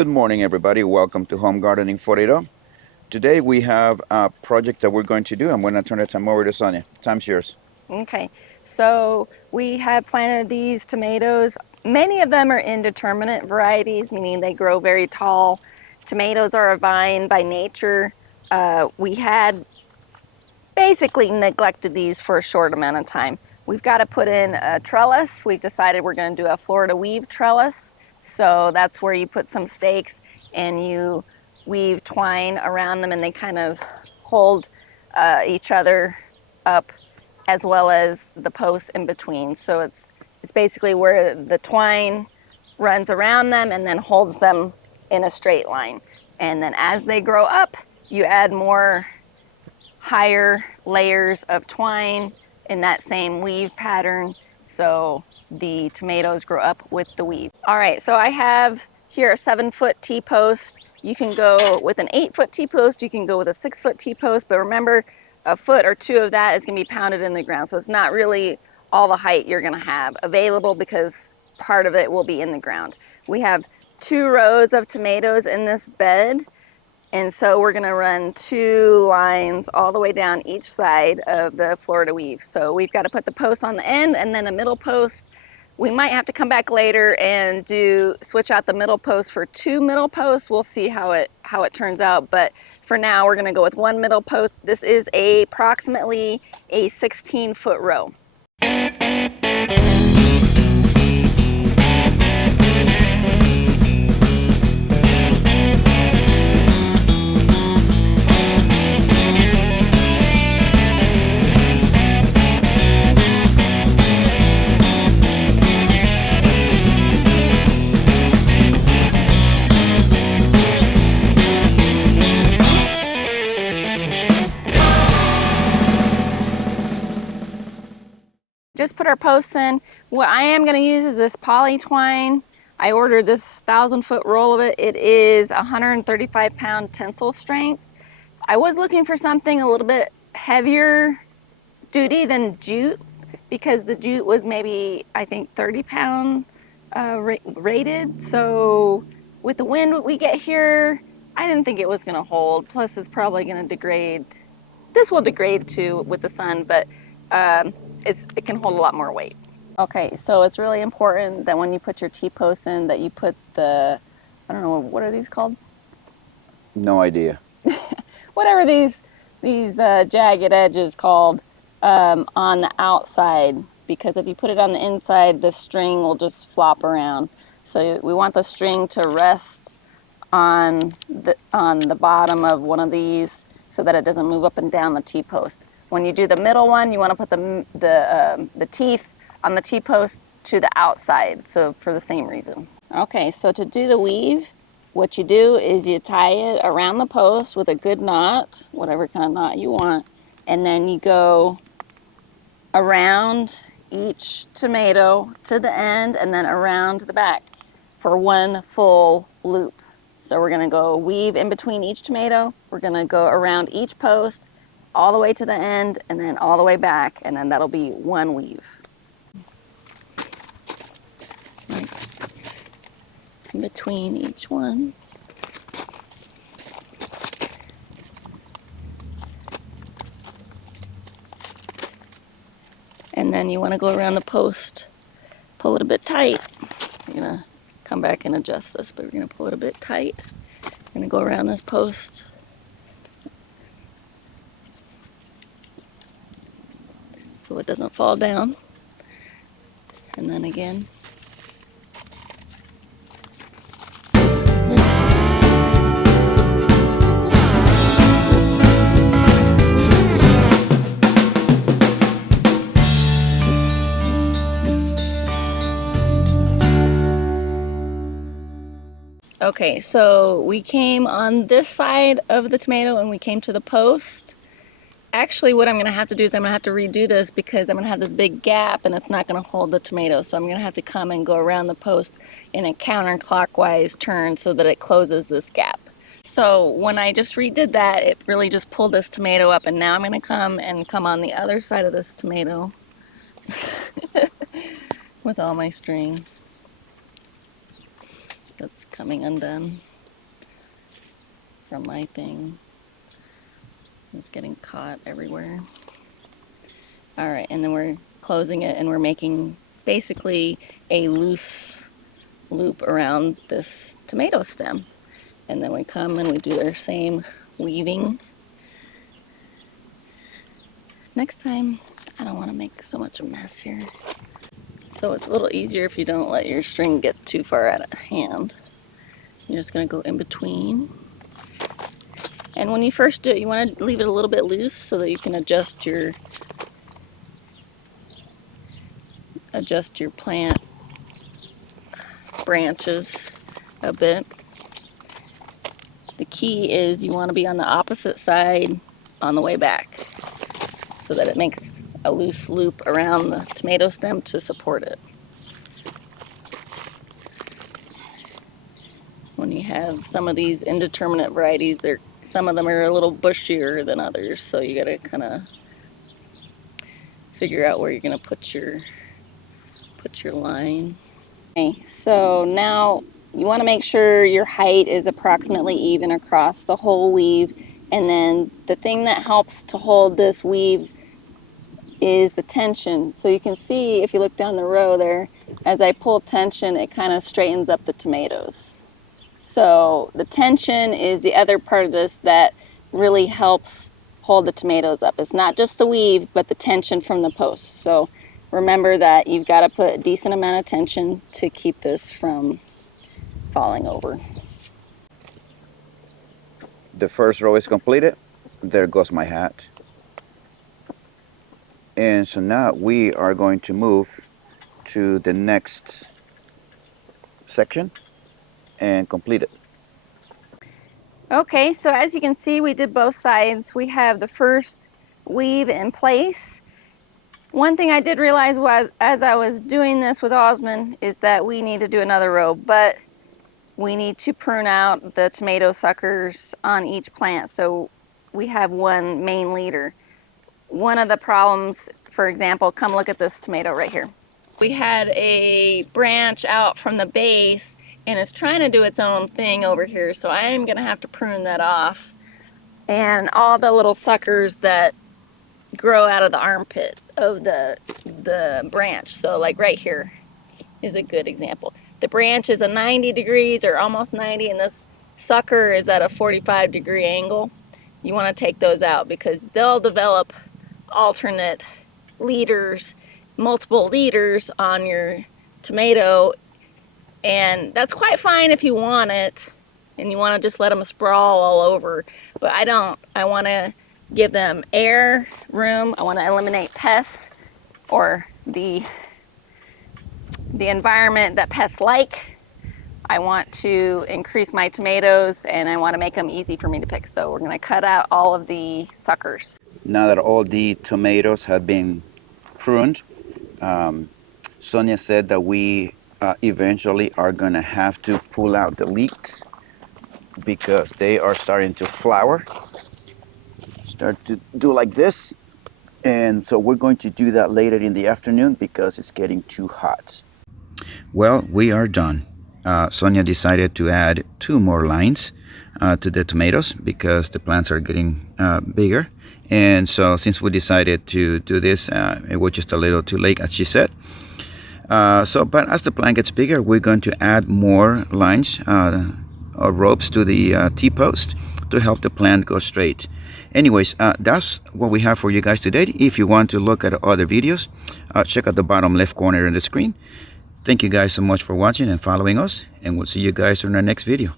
Good morning, everybody. Welcome to Home Gardening Florida. Today we have a project that we're going to do. I'm going to turn the time over to Sonia. Time's yours. Okay, so we have planted these tomatoes. Many of them are indeterminate varieties, meaning they grow very tall. Tomatoes are a vine by nature. We had basically neglected these for a short amount of time. We've got to put in a trellis. We've decided we're going to do a Florida weave trellis. So that's where you put some stakes and you weave twine around them and they kind of hold each other up as well as the posts in between. So it's basically where the twine runs around them and then holds them in a straight line. And then as they grow up, you add more higher layers of twine in that same weave pattern, so the tomatoes grow up with the weave. All right, so I have here a 7-foot T-post. You can go with an 8-foot T-post, you can go with a 6-foot T-post, but remember, a foot or two of that is going to be pounded in the ground, so it's not really all the height you're going to have available because part of it will be in the ground. We have 2 rows of tomatoes in this bed. And so we're going to run 2 lines all the way down each side of the Florida weave. So we've got to put the post on the end and then a middle post. We might have to come back later and switch out the middle post for 2 middle posts. We'll see how it turns out. But for now, we're going to go with 1 middle post. This is approximately a 16-foot row. Just put our posts in. What I am going to use is this poly twine. I ordered this 1,000-foot roll of it. It is 135-pound tensile strength. I was looking for something a little bit heavier duty than jute because the jute was maybe, I think, 30-pound rated. So with the wind we get here, I didn't think it was going to hold. Plus, it's probably going to degrade. This will degrade too with the sun, but it can hold a lot more weight. Okay, so it's really important that when you put your T-posts in that you put the, I don't know, what are these called? No idea. Whatever these jagged edges called on the outside, because if you put it on the inside, the string will just flop around. So we want the string to rest on the bottom of one of these so that it doesn't move up and down the T-post. When you do the middle one, you want to put the teeth on the T-post to the outside, so for the same reason. Okay, so to do the weave, what you do is you tie it around the post with a good knot, whatever kind of knot you want, and then you go around each tomato to the end and then around the back for 1 full loop. So we're going to go weave in between each tomato, we're going to go around each post, all the way to the end and then all the way back, and then that'll be 1 weave. Like in between each one. And then you want to go around the post, pull it a bit tight. You're going to come back and adjust this, but we're going to pull it a bit tight. We're going to go around this post. So it doesn't fall down. And then again. Okay, so we came on this side of the tomato and we came to the post. Actually, what I'm going to have to do is I'm going to have to redo this because I'm going to have this big gap and it's not going to hold the tomato. So I'm going to have to come and go around the post in a counterclockwise turn so that it closes this gap. So when I just redid that, it really just pulled this tomato up, and now I'm going to come on the other side of this tomato with all my string that's coming undone. from my thing. It's getting caught everywhere. All right, and then we're closing it and we're making basically a loose loop around this tomato stem. And then we come and we do our same weaving. Next time, I don't want to make so much a mess here. So it's a little easier if you don't let your string get too far out of hand. You're just going to go in between. And when you first do it, you want to leave it a little bit loose so that you can adjust your plant branches a bit. The key is you want to be on the opposite side on the way back so that it makes a loose loop around the tomato stem to support it. When you have some of these indeterminate varieties, some of them are a little bushier than others, so you gotta kind of figure out where you're gonna put your line. Okay, so now you want to make sure your height is approximately even across the whole weave, and then the thing that helps to hold this weave is the tension. So you can see if you look down the row there, as I pull tension, it kind of straightens up the tomatoes. So the tension is the other part of this that really helps hold the tomatoes up. It's not just the weave, but the tension from the post. So remember that you've got to put a decent amount of tension to keep this from falling over. The first row is completed. There goes my hat. And so now we are going to move to the next section and complete it. Okay, so as you can see, we did both sides. We have the first weave in place. One thing I did realize was, as I was doing this with Osmond, is that we need to do another row, but we need to prune out the tomato suckers on each plant so we have one main leader. One of the problems, for example, come look at this tomato right here. We had a branch out from the base and it's trying to do its own thing over here, so I am gonna have to prune that off. And all the little suckers that grow out of the armpit of the branch. So like right here is a good example. The branch is a 90 degrees or almost 90, and this sucker is at a 45-degree angle. You want to take those out because they'll develop alternate leaders, multiple leaders on your tomato, and that's quite fine if you want it and you want to just let them sprawl all over, but I don't. I want to give them air, room. I want to eliminate pests or the environment that pests like. I want to increase my tomatoes and I want to make them easy for me to pick. So we're going to cut out all of the suckers. Now that all the tomatoes have been pruned, Sonia said that we eventually are going to have to pull out the leeks because they are starting to flower. Start to do like this. And so we're going to do that later in the afternoon because it's getting too hot. Well, we are done. Sonia decided to add 2 more lines to the tomatoes because the plants are getting bigger. And so since we decided to do this, it was just a little too late, as she said. But as the plant gets bigger, we're going to add more lines or ropes to the T-post to help the plant go straight. Anyways, that's what we have for you guys today. If you want to look at other videos, check out the bottom left corner of the screen. Thank you guys so much for watching and following us, and we'll see you guys in our next video.